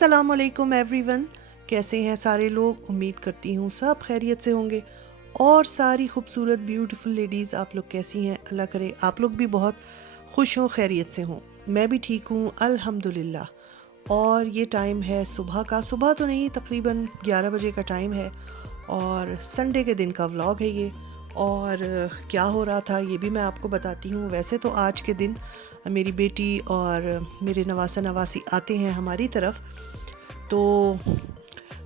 अस्सलामुअलैकुम एवरीवन। कैसे हैं सारे लोग? उम्मीद करती हूँ सब खैरियत से होंगे। और सारी खूबसूरत ब्यूटीफुल लेडीज़, आप लोग कैसी हैं? अल्लाह करे आप लोग भी बहुत खुश हों, खैरियत से हों। मैं भी ठीक हूँ अल्हम्दुलिल्लाह। और ये टाइम है सुबह का, सुबह तो नहीं, तकरीबन 11 बजे का टाइम है और संडे के दिन का व्लॉग है ये। और क्या हो रहा था ये भी मैं आपको बताती हूँ। वैसे तो आज के दिन मेरी बेटी और मेरे नवासा नवासी आते हैं हमारी तरफ, तो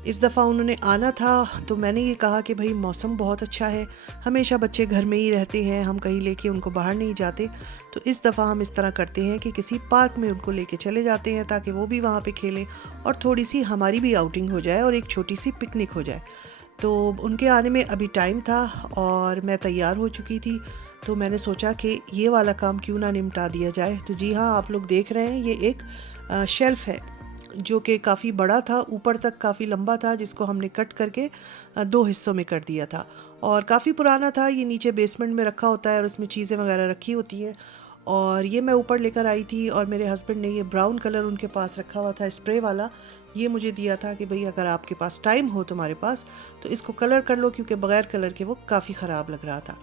इस दफ़ा उन्होंने आना था। तो मैंने ये कहा कि भाई मौसम बहुत अच्छा है, हमेशा बच्चे घर में ही रहते हैं, हम कहीं लेके उनको बाहर नहीं जाते, तो इस दफ़ा हम इस तरह करते हैं कि किसी पार्क में उनको लेके चले जाते हैं ताकि वो भी वहाँ पे खेलें और थोड़ी सी हमारी भी आउटिंग हो जाए और एक छोटी सी पिकनिक हो जाए। तो उनके आने में अभी टाइम था और मैं तैयार हो चुकी थी, तो मैंने सोचा कि ये वाला काम क्यों ना निपटा दिया जाए। तो जी हाँ, आप लोग देख रहे हैं ये एक शेल्फ़ है जो कि काफ़ी बड़ा था, ऊपर तक काफ़ी लंबा था, जिसको हमने कट करके दो हिस्सों में कर दिया था और काफ़ी पुराना था। ये नीचे बेसमेंट में रखा होता है और उसमें चीज़ें वगैरह रखी होती हैं। और ये मैं ऊपर लेकर आई थी और मेरे हस्बैंड ने ये ब्राउन कलर उनके पास रखा हुआ था, स्प्रे वाला, ये मुझे दिया था कि भाई अगर आपके पास टाइम हो तुम्हारे पास तो इसको कलर कर लो, क्योंकि बग़ैर कलर के वो काफ़ी ख़राब लग रहा था।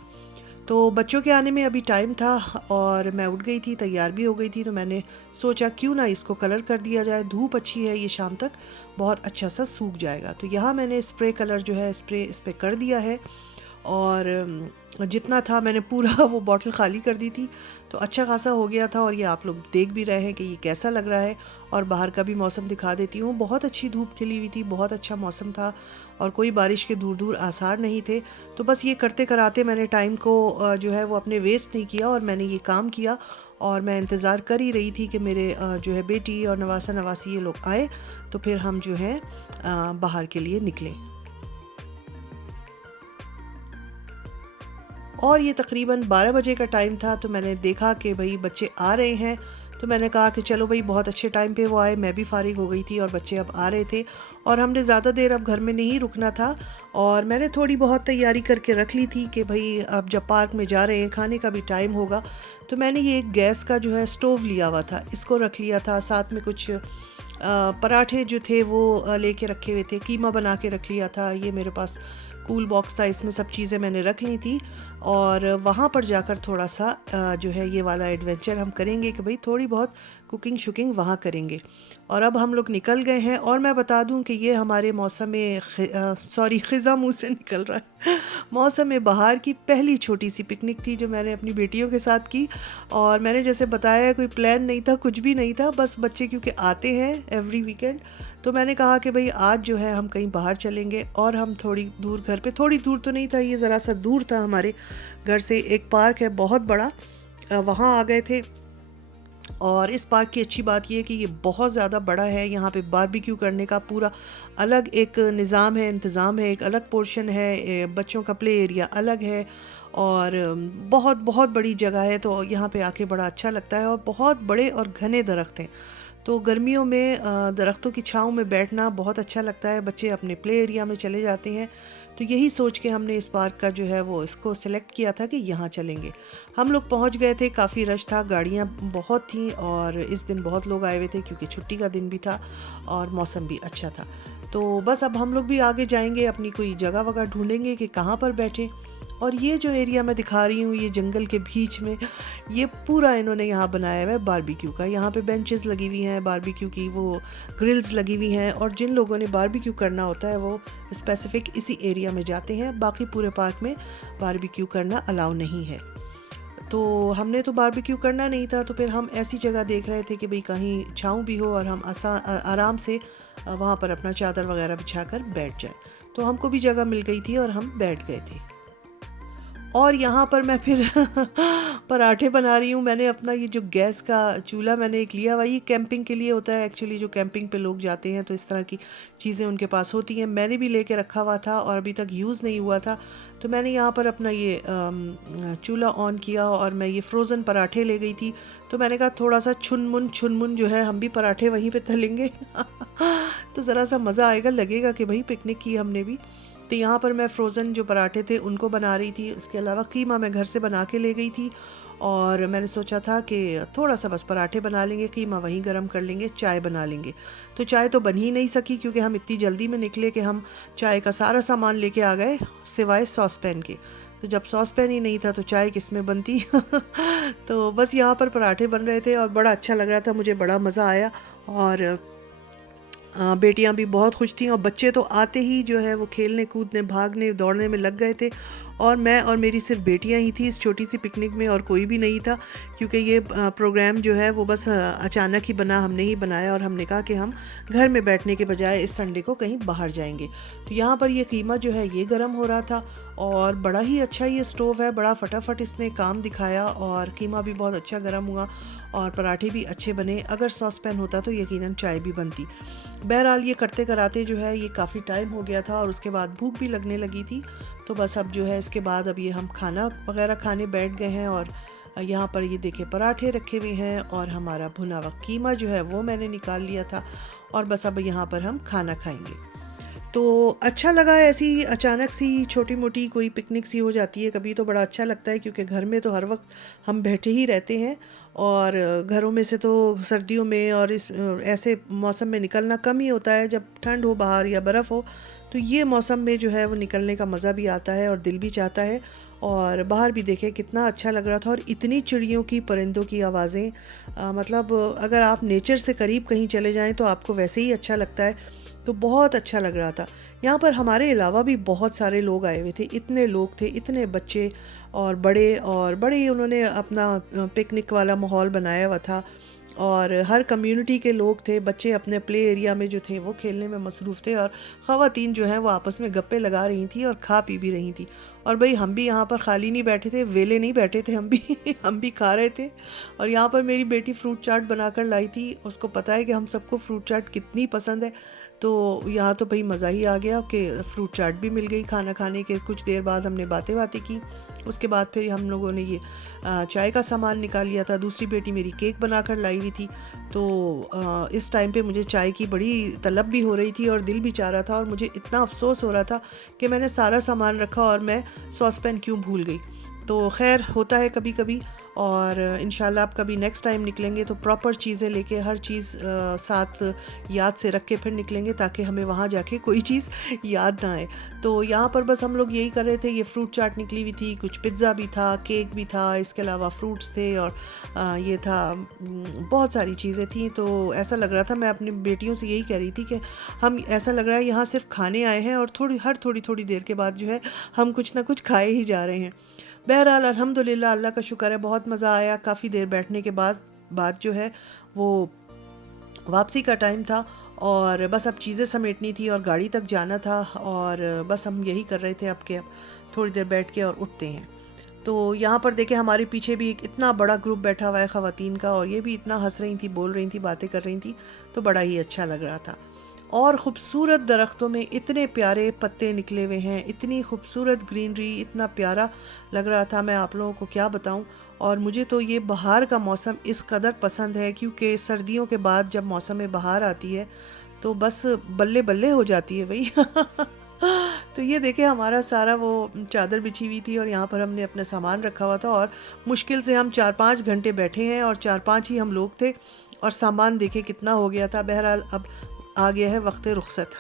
तो बच्चों के आने में अभी टाइम था और मैं उठ गई थी, तैयार भी हो गई थी, तो मैंने सोचा क्यों ना इसको कलर कर दिया जाए। धूप अच्छी है, ये शाम तक बहुत अच्छा सा सूख जाएगा। तो यहाँ मैंने स्प्रे कलर जो है स्प्रे इस पर कर दिया है और जितना था मैंने पूरा वो बॉटल ख़ाली कर दी थी, तो अच्छा खासा हो गया था। और ये आप लोग देख भी रहे हैं कि ये कैसा लग रहा है। और बाहर का भी मौसम दिखा देती हूँ, बहुत अच्छी धूप खिली हुई थी, बहुत अच्छा मौसम था और कोई बारिश के दूर दूर आसार नहीं थे। तो बस ये करते कराते मैंने टाइम को जो है वो अपने वेस्ट नहीं किया और मैंने ये काम किया। और मैं इंतज़ार कर ही रही थी कि मेरे जो है बेटी और नवासा नवासी ये लोग आए, तो फिर हम जो है बाहर के लिए निकलें। और ये तकरीबन 12 बजे का टाइम था, तो मैंने देखा कि भाई बच्चे आ रहे हैं, तो मैंने कहा कि चलो भाई, बहुत अच्छे टाइम पे वो आए, मैं भी फ़ारिग हो गई थी और बच्चे अब आ रहे थे और हमने ज़्यादा देर अब घर में नहीं रुकना था। और मैंने थोड़ी बहुत तैयारी करके रख ली थी कि भाई अब जब पार्क में जा रहे हैं, खाने का भी टाइम होगा, तो मैंने ये एक गैस का जो है स्टोव लिया हुआ था, इसको रख लिया था। साथ में कुछ पराठे जो थे वो लेके रखे हुए थे, कीमा बना के रख लिया था। ये मेरे पास कूल बॉक्स था, इसमें सब चीज़ें मैंने रख ली थी। और वहाँ पर जाकर थोड़ा सा जो है ये वाला एडवेंचर हम करेंगे कि भाई थोड़ी बहुत कुकिंग शुकिंग वहाँ करेंगे। और अब हम लोग निकल गए हैं। और मैं बता दूं कि ये हमारे मौसम सॉरी, ख़िज़ा मुँह से निकल रहा है मौसम बहार की पहली छोटी सी पिकनिक थी जो मैंने अपनी बेटियों के साथ की। और मैंने जैसे बताया, कोई प्लान नहीं था, कुछ भी नहीं था, बस बच्चे क्योंकि आते हैं एवरी वीकेंड, तो मैंने कहा कि भाई आज जो है हम कहीं बाहर चलेंगे। और हम थोड़ी दूर, घर पे थोड़ी दूर तो नहीं था, ये ज़रा सा दूर था हमारे घर से, एक पार्क है बहुत बड़ा, वहाँ आ गए थे। और इस पार्क की अच्छी बात यह है कि ये बहुत ज़्यादा बड़ा है। यहाँ पे बारबेक्यू करने का पूरा अलग एक निज़ाम है, इंतज़ाम है, एक अलग पोर्शन है, बच्चों का प्ले एरिया अलग है और बहुत बहुत बड़ी जगह है। तो यहाँ पे आके बड़ा अच्छा लगता है और बहुत बड़े और घने दरख्त हैं। तो गर्मियों में दरख्तों की छाँव में बैठना बहुत अच्छा लगता है। बच्चे अपने प्ले एरिया में चले जाते हैं, तो यही सोच के हमने इस पार्क का जो है वो इसको सिलेक्ट किया था कि यहाँ चलेंगे। हम लोग पहुँच गए थे, काफ़ी रश था, गाड़ियाँ बहुत थीं और इस दिन बहुत लोग आए हुए थे क्योंकि छुट्टी का दिन भी था और मौसम भी अच्छा था। तो बस अब हम लोग भी आगे जाएंगे, अपनी कोई जगह वगह ढूंढेंगे कि कहाँ पर बैठें। और ये जो एरिया मैं दिखा रही हूँ, ये जंगल के बीच में, ये पूरा इन्होंने यहाँ बनाया हुआ है बारबेक्यू का। यहाँ पे बेंचेस लगी हुई हैं बारबेक्यू की, वो ग्रिल्स लगी हुई हैं और जिन लोगों ने बारबेक्यू करना होता है वो स्पेसिफिक इसी एरिया में जाते हैं। बाकी पूरे पार्क में बारबेक्यू करना अलाउ नहीं है। तो हमने तो बारबेक्यू करना नहीं था, तो फिर हम ऐसी जगह देख रहे थे कि भाई कहीं छाँव भी हो और हम आराम से वहाँ पर अपना चादर वगैरह बिछाकर बैठ जाए। तो हमको भी जगह मिल गई थी और हम बैठ गए थे। और यहाँ पर मैं फिर पराठे बना रही हूँ। मैंने अपना ये जो गैस का चूल्हा मैंने एक लिया हुआ, ये कैंपिंग के लिए होता है एक्चुअली। जो कैंपिंग पे लोग जाते हैं तो इस तरह की चीज़ें उनके पास होती हैं। मैंने भी लेके रखा हुआ था और अभी तक यूज़ नहीं हुआ था, तो मैंने यहाँ पर अपना ये चूल्हा ऑन किया और मैं ये फ्रोज़न पराठे ले गई थी। तो मैंने कहा थोड़ा सा छुनमुन जो है, हम भी पराठे वहीं पर तलेंगे तो ज़रा सा मज़ा आएगा, लगेगा कि भाई पिकनिक की हमने भी। तो यहाँ पर मैं फ़्रोज़न जो पराठे थे उनको बना रही थी। उसके अलावा कीमा मैं घर से बना के ले गई थी और मैंने सोचा था कि थोड़ा सा बस पराठे बना लेंगे, कीमा वहीं गरम कर लेंगे, चाय बना लेंगे। तो चाय तो बन ही नहीं सकी क्योंकि हम इतनी जल्दी में निकले कि हम चाय का सारा सामान लेके आ गए सिवाय सॉस पैन के। तो जब सॉस पैन ही नहीं था तो चाय किस में बनती। तो बस यहाँ पर पराठे बन रहे थे और बड़ा अच्छा लग रहा था, मुझे बड़ा मज़ा आया। और बेटियां भी बहुत खुश थीं और बच्चे तो आते ही जो है वो खेलने कूदने भागने दौड़ने में लग गए थे। और मैं और मेरी सिर्फ बेटियां ही थी इस छोटी सी पिकनिक में, और कोई भी नहीं था क्योंकि ये प्रोग्राम जो है वो बस अचानक ही बना, हमने ही बनाया। और हमने कहा कि हम घर में बैठने के बजाय इस संडे को कहीं बाहर जाएंगे। तो यहाँ पर ये कीमा जो है ये गर्म हो रहा था और बड़ा ही अच्छा ये स्टोव है, बड़ा फटाफट इसने काम दिखाया और कीमा भी बहुत अच्छा गर्म हुआ और पराठे भी अच्छे बने। अगर सॉस पैन होता तो यकीनन चाय भी बनती। बहरहाल ये करते कराते जो है ये काफ़ी टाइम हो गया था और उसके बाद भूख भी लगने लगी थी। तो बस अब जो है इसके बाद अब ये हम खाना वगैरह खाने बैठ गए हैं। और यहाँ पर ये देखे पराठे रखे हुए हैं और हमारा भुना हुआ कीमा जो है वो मैंने निकाल लिया था और बस अब यहाँ पर हम खाना खाएंगे। तो अच्छा लगा, ऐसी अचानक सी छोटी मोटी कोई पिकनिक सी हो जाती है कभी, तो बड़ा अच्छा लगता है क्योंकि घर में तो हर वक्त हम बैठे ही रहते हैं और घरों में से तो सर्दियों में और इस ऐसे मौसम में निकलना कम ही होता है। जब ठंड हो बाहर या बर्फ़ हो तो ये मौसम में जो है वो निकलने का मज़ा भी आता है और दिल भी चाहता है। और बाहर भी देखे कितना अच्छा लग रहा था और इतनी चिड़ियों की परिंदों की आवाज़ें, मतलब अगर आप नेचर से करीब कहीं चले जाएं तो आपको वैसे ही अच्छा लगता है। तो बहुत अच्छा लग रहा था। यहाँ पर हमारे अलावा भी बहुत सारे लोग आए हुए थे, इतने लोग थे, इतने बच्चे और बड़े ही उन्होंने अपना पिकनिक वाला माहौल बनाया हुआ था। और हर कम्युनिटी के लोग थे, बच्चे अपने प्ले एरिया में जो थे वो खेलने में मसरूफ़ थे और ख़वातीन जो हैं वो आपस में गप्पे लगा रही थी और खा पी भी रही थी। और भाई हम भी यहाँ पर खाली नहीं बैठे थे, वेले नहीं बैठे थे, हम भी हम भी खा रहे थे। और यहाँ पर मेरी बेटी फ्रूट चाट बनाकर लाई थी, उसको पता है कि हम सबको फ्रूट चाट कितनी पसंद है। तो यहाँ तो भाई मज़ा ही आ गया कि फ्रूट चाट भी मिल गई। खाना खाने के कुछ देर बाद हमने बातें की, उसके बाद फिर हम लोगों ने ये चाय का सामान निकाल लिया था। दूसरी बेटी मेरी केक बनाकर लाई हुई थी। तो इस टाइम पे मुझे चाय की बड़ी तलब भी हो रही थी और दिल भी चाह रहा था और मुझे इतना अफसोस हो रहा था कि मैंने सारा सामान रखा और मैं सॉस पैन क्यों भूल गई। तो खैर होता है कभी कभी। और इंशाल्लाह आप कभी नेक्स्ट टाइम निकलेंगे तो प्रॉपर चीज़ें लेके हर चीज़ साथ याद से रख के फिर निकलेंगे ताकि हमें वहाँ जाके कोई चीज़ याद ना आए। तो यहाँ पर बस हम लोग यही कर रहे थे। ये फ्रूट चाट निकली हुई थी, कुछ पिज़्ज़ा भी था, केक भी था, इसके अलावा फ्रूट्स थे और ये था, बहुत सारी चीज़ें थी। तो ऐसा लग रहा था, मैं अपनी बेटियों से यही कह रही थी कि हम, ऐसा लग रहा है यहाँ सिर्फ खाने आए हैं और हर थोड़ी थोड़ी देर के बाद जो है हम कुछ ना कुछ खाए ही जा रहे हैं। बहरहाल अल्हम्दुलिल्लाह, अल्लाह का शुक्र है, बहुत मज़ा आया। काफ़ी देर बैठने के बाद जो है वो वापसी का टाइम था और बस अब चीज़ें समेटनी थी और गाड़ी तक जाना था। और बस हम यही कर रहे थे अब के, अब थोड़ी देर बैठ के और उठते हैं। तो यहाँ पर देखें हमारे पीछे भी एक इतना बड़ा ग्रुप बैठा हुआ है ख़वातीन का और ये भी इतना हंस रही थी, बोल रही थी, बातें कर रही थी। तो बड़ा ही अच्छा लग रहा था। और ख़ूबसूरत दरख्तों में इतने प्यारे पत्ते निकले हुए हैं, इतनी खूबसूरत ग्रीनरी, इतना प्यारा लग रहा था, मैं आप लोगों को क्या बताऊं। और मुझे तो ये बहार का मौसम इस कदर पसंद है क्योंकि सर्दियों के बाद जब मौसम में बहार आती है तो बस बल्ले बल्ले हो जाती है भाई। तो ये देखे हमारा सारा वो चादर बिछी हुई थी और यहाँ पर हमने अपना सामान रखा हुआ था और मुश्किल से हम 4-5 घंटे बैठे हैं और 4-5 ही हम लोग थे और सामान देखे कितना हो गया था। बहरहाल अब आ गया है वक्त रुखसत।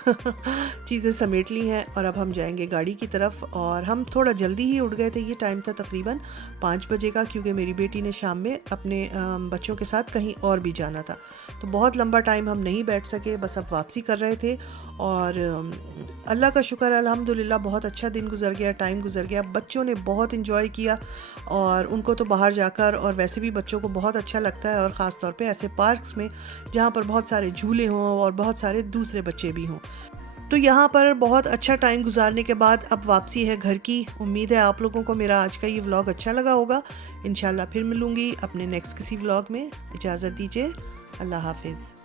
चीज़ें समेट ली हैं और अब हम जाएंगे गाड़ी की तरफ। और हम थोड़ा जल्दी ही उठ गए थे, ये टाइम था तकरीबन 5 बजे का, क्योंकि मेरी बेटी ने शाम में अपने बच्चों के साथ कहीं और भी जाना था। तो बहुत लंबा टाइम हम नहीं बैठ सके, बस अब वापसी कर रहे थे। और अल्लाह का शुक्र अल्हम्दुलिल्लाह, बहुत अच्छा दिन गुजर गया, टाइम गुजर गया। बच्चों ने बहुत इन्जॉय किया और उनको तो बाहर जाकर, और वैसे भी बच्चों को बहुत अच्छा लगता है और ख़ास तौर पे ऐसे पार्क्स में जहाँ पर बहुत सारे झूले हों और बहुत सारे दूसरे बच्चे भी हों। तो यहाँ पर बहुत अच्छा टाइम गुजारने के बाद अब वापसी है घर की। उम्मीद है आप लोगों को मेरा आज का ये व्लॉग अच्छा लगा होगा। इंशाल्लाह फिर मिलूँगी अपने नेक्स्ट किसी व्लॉग में। इजाज़त दीजिए, अल्लाह हाफिज़।